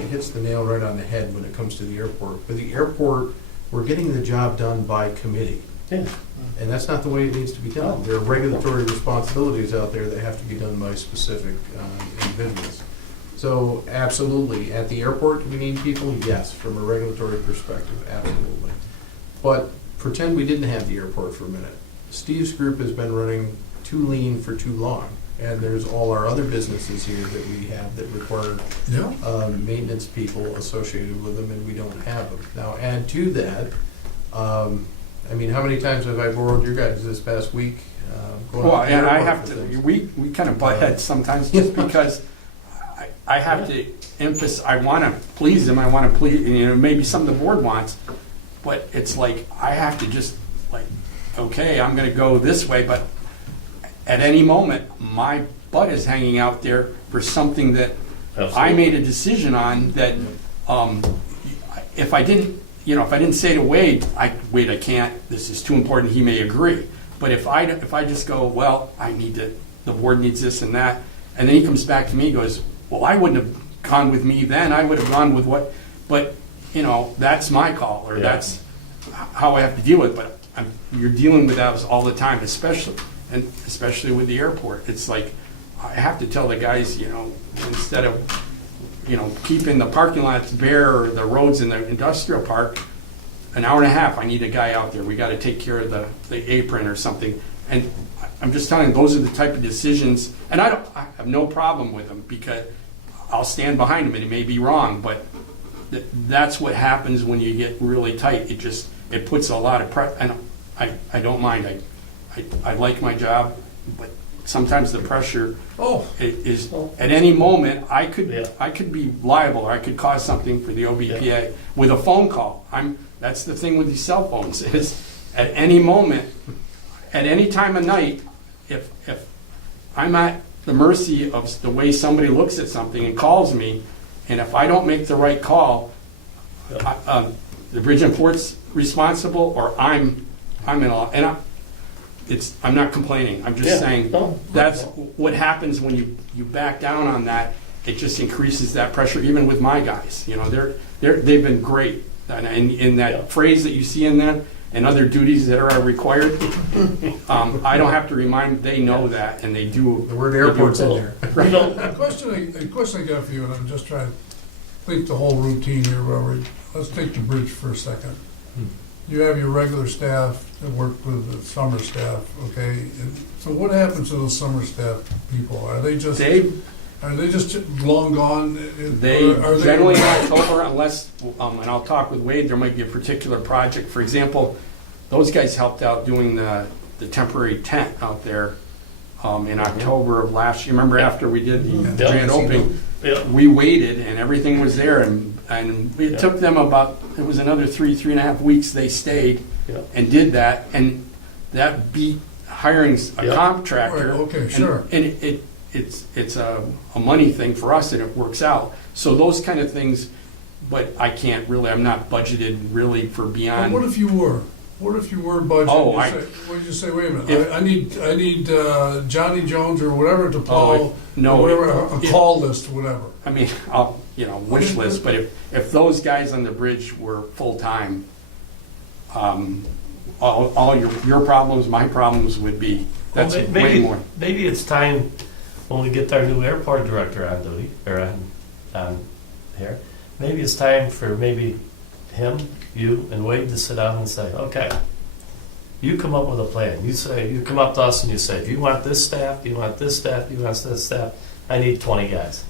hits the nail right on the head when it comes to the airport. With the airport, we're getting the job done by committee, Yeah. and that's not the way it needs to be done. There are regulatory responsibilities out there that have to be done by specific individuals. So absolutely, at the airport, we need people, yes, from a regulatory perspective, absolutely. But pretend we didn't have the airport for a minute. Steve's group has been running too lean for too long. And there's all our other businesses here that we have that require Yeah. maintenance people associated with them, and we don't have them. Now, add to that, I mean, how many times have I borrowed your guys this past week? Going Well, out to the and I airport have for to, things? we kind of butt heads sometimes just because I have to emphasize, I want to please them, I want to please, you know, maybe something the board wants, but it's like, I have to just like, okay, I'm going to go this way, but at any moment, my butt is hanging out there for something that I Absolutely. made a decision on that, if I didn't say to Wade, I can't, this is too important, he may agree. But if I just go, well, the board needs this and that, and then he comes back to me and goes, well, I wouldn't have gone with me then, I would have gone with what, but, you know, that's my call, or Yeah. that's how I have to deal with it. But you're dealing with that all the time, especially with the airport. It's like, I have to tell the guys, you know, instead of, you know, keeping the parking lots bare or the roads in the industrial park, an hour and a half, I need a guy out there. We got to take care of the apron or something. And I'm just telling you, those are the type of decisions, and I have no problem with them because I'll stand behind them, and it may be wrong, but that's what happens when you get really tight. It puts a lot of pressure, and I don't mind. I like my job, but sometimes the pressure is at any moment I could be liable, or I could cause something for the OBPA with a phone call. That's the thing with these cell phones is at any moment, at any time of night, if I'm at the mercy of the way somebody looks at something and calls me, and if I don't make the right call, the Bridge and Port's responsible, or I'm in a, and I'm not complaining. I'm just saying that's what happens when you back down on that. It just increases that pressure, even with my guys. You know, they've been great. And in that phrase that you see in that, and other duties that are required, I don't have to remind. They know that, and they do. The word airport's in there. You know, A question I got for you, and I'm just trying to think the whole routine here, Robert. Let's take the bridge for a second. You have your regular staff that work with the summer staff, okay? And so what happens to those summer staff people? Are they just long gone? They Or are they- generally in October, unless, and I'll talk with Wade, there might be a particular project. For example, those guys helped out doing the temporary tent out there in October of last year. Remember after we did the Yeah. grand opening, yeah. we waited and everything was there, and it took them it was another 3.5 weeks they stayed Yeah. and did that, and that beat hiring a Yeah. contractor. Right, okay, And- sure. And it's a money thing for us, and it works out. So those kind of things, but I'm not budgeted really for Well, beyond. what if you were? What if you were budgeted? Oh, Would you say, wait a minute, If- I need Johnny Jones or whatever to call, no, or whatever, a if- call list or whatever. I mean, wish list, but if those guys on the bridge were full-time, all your problems, my problems would be, that's Well, way more. Maybe it's time when we get our new airport director on duty, or on here, maybe it's time for maybe him, you, and Wade to sit down and say, okay, you come up with a plan. You come up to us and you say, do you want this staff? Do you want this staff? Do you want this staff? I need 20 guys.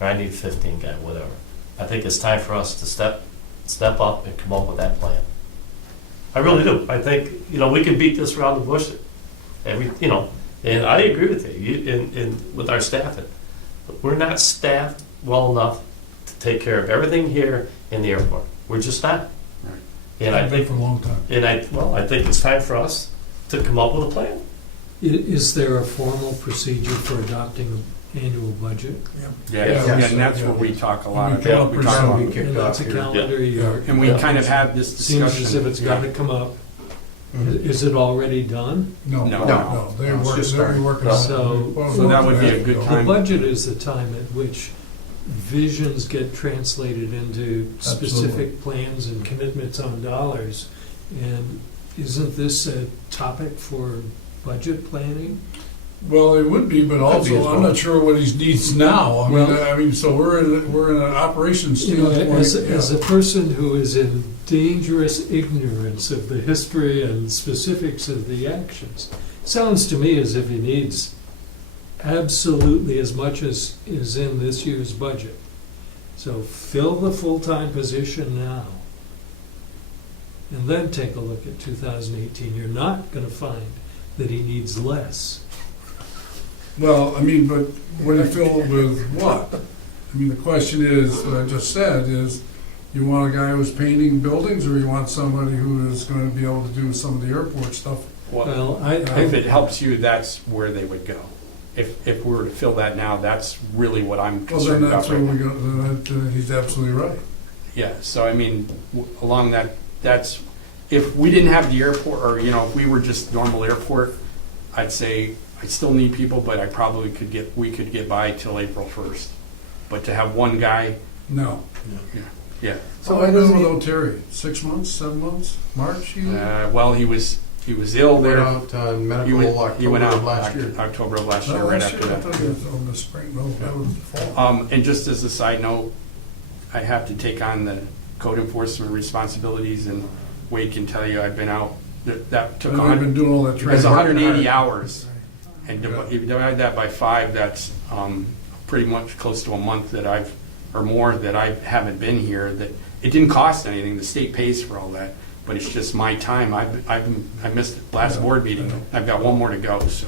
Or I need 15 guys, whatever. I think it's time for us to step up and come up with that plan. I really do. I think, we can beat this around the bush. And I agree with you, with our staffing. We're not staffed well enough to take care of everything here in the airport. We're just not. Right. And I think for a long time. I think it's time for us to come up with a plan. Is there a formal procedure for adopting an annual budget? And that's where we talk a lot We about. come We up talk with about- something. And that's a Kicked off here. calendar year. And we kind of have this Seems discussion. as if it's got to come up. Is it already done? No, No. no, they're No, it's just working starting. on it. So- Well, So that would be a good The time. budget is the time at which visions get translated into specific plans and commitments on dollars. And isn't this a topic for budget planning? Well, it would be, but Could be also, as I'm well. not sure what he needs now. Well- I mean, so we're in an operations You know, standpoint. as a yeah. person who is in dangerous ignorance of the history and specifics of the actions, sounds to me as if he needs absolutely as much as is in this year's budget. So fill the full-time position now. And then take a look at 2018. You're not going to find that he needs less. Well, I mean, but what do you fill with what? I mean, the question is, what I just said is, you want a guy who's painting buildings, or you want somebody who is going to be able to do some of the airport stuff? Well, If it helps you, that's where they would go. If we were to fill that now, that's really what I'm Well, then concerned that's about. where right we now. go, he's absolutely right. Yeah, so I mean, along that, that's, if we didn't have the airport, or, you know, if we were just normal airport, I'd say I still need people, but I probably we could get by till April 1st. But to have one guy, No. yeah. So So I why know doesn't with he, O'Terry, 6 months, 7 months, March? Well, he was ill Went there. out on He medical went October out of last year. October of last year, No, right last after year, I that. thought it was in the spring, no, that was the fall. And just as a side note, I have to take on the code enforcement responsibilities, and Wade can tell you I've been out, that took And I've been doing all that it was training. 180 hours. And Yeah. you divide that by 5, that's pretty much close to a month that or more that I haven't been here. That it didn't cost anything, the state pays for all that, but it's just my time. I missed the last Yeah. board meeting, I've got one more to go, so.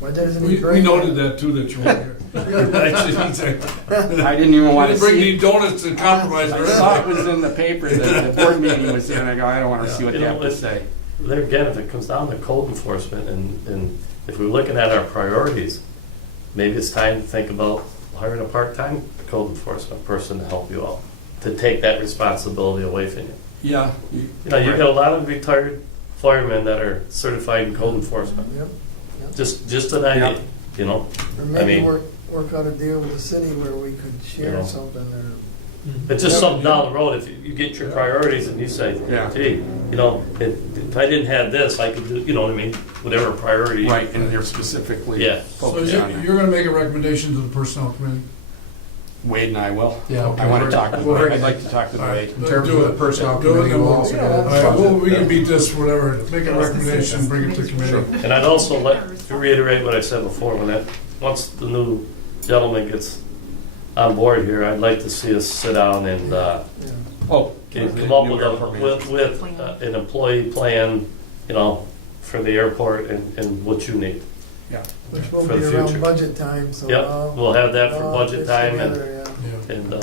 why doesn't he We bring? noted that too, that you weren't here. I didn't even want to Bring see any donuts to compromise I or saw it anything. was in the paper that the board meeting was there, and I go, I don't want to see what You they know, have to it's- say. There again, if it comes down to code enforcement, and if we're looking at our priorities, maybe it's time to think about hiring a part-time code enforcement person to help you out, to take that responsibility away from you. Yeah. You know, you've got a lot of retired firemen that are certified in code enforcement. Yep, Just an idea, you know? or I maybe mean- work out a deal with the city where we could share know. something, or. It's just something down the road, if you get your priorities and you say, Yeah. gee, you know, if I didn't have this, I could do, you know what I mean? Whatever priority. Right, and they're specifically Yeah. So focused on it. you're gonna make a recommendation to the personnel committee? Wade and I will. Yeah, I want to talk with We'll Wade. bring I'd it. like to talk with All right. Wade. In terms Do of the it. personnel Do it, committee, and we'll we'll- also Yeah, get that's a All right, well, we budget. can beat this, whatever, make a recommendation, bring it to committee. And I'd also like to reiterate what I said before, once the new gentleman gets on board here, I'd like to see us sit down and Yeah. Oh, come up with an employee plan, you know, for the airport and what you need. yeah. Which will For be the around future. budget time, so. Yep, I'll- we'll have that for I'll budget put time together, yeah. and,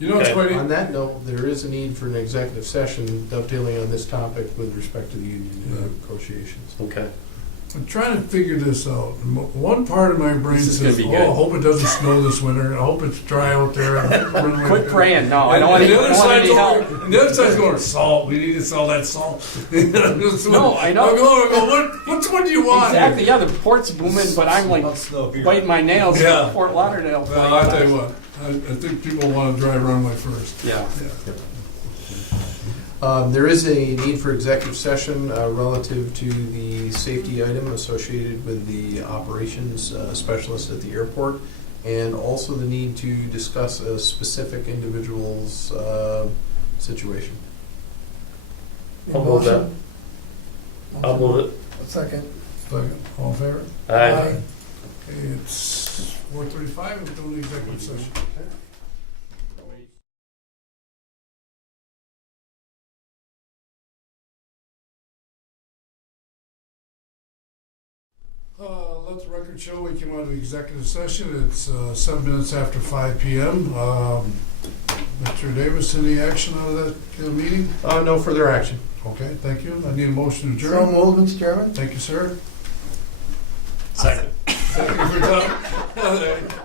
You know, it's Okay. quite, On that note, there is a need for an executive session dovetailing on this topic with respect to the union negotiations. okay. I'm trying to figure this out. One part of my brain This is gonna says, be oh, good. I hope it doesn't snow this winter, I hope it's dry out there. Quit praying. No, I don't want And the other any side's help. going, and the other side's going, salt, we need to sell that salt. No, I know. I go, which one do you want? Exactly, yeah, the port's booming, but I'm like biting my nails Yeah. in Fort Lauderdale. Well, I'll tell you what, I think people want a dry runway first. Yeah. There is a need for executive session relative to the safety item associated with the operations specialist at the airport, and also the need to discuss a specific individual's situation. I'll move that. Motion? I'll move it. Second. Second, all in favor? Aye. Okay, it's 4:35, we're doing the executive session. Let the record show we came out of executive session. It's 7 minutes after 5 p.m. Mr. Davis, any action out of that meeting? No further action. Okay, thank you. I need a motion to So adjourn. moved, Mr. Chairman? Thank you, sir. Second. Second for Tom.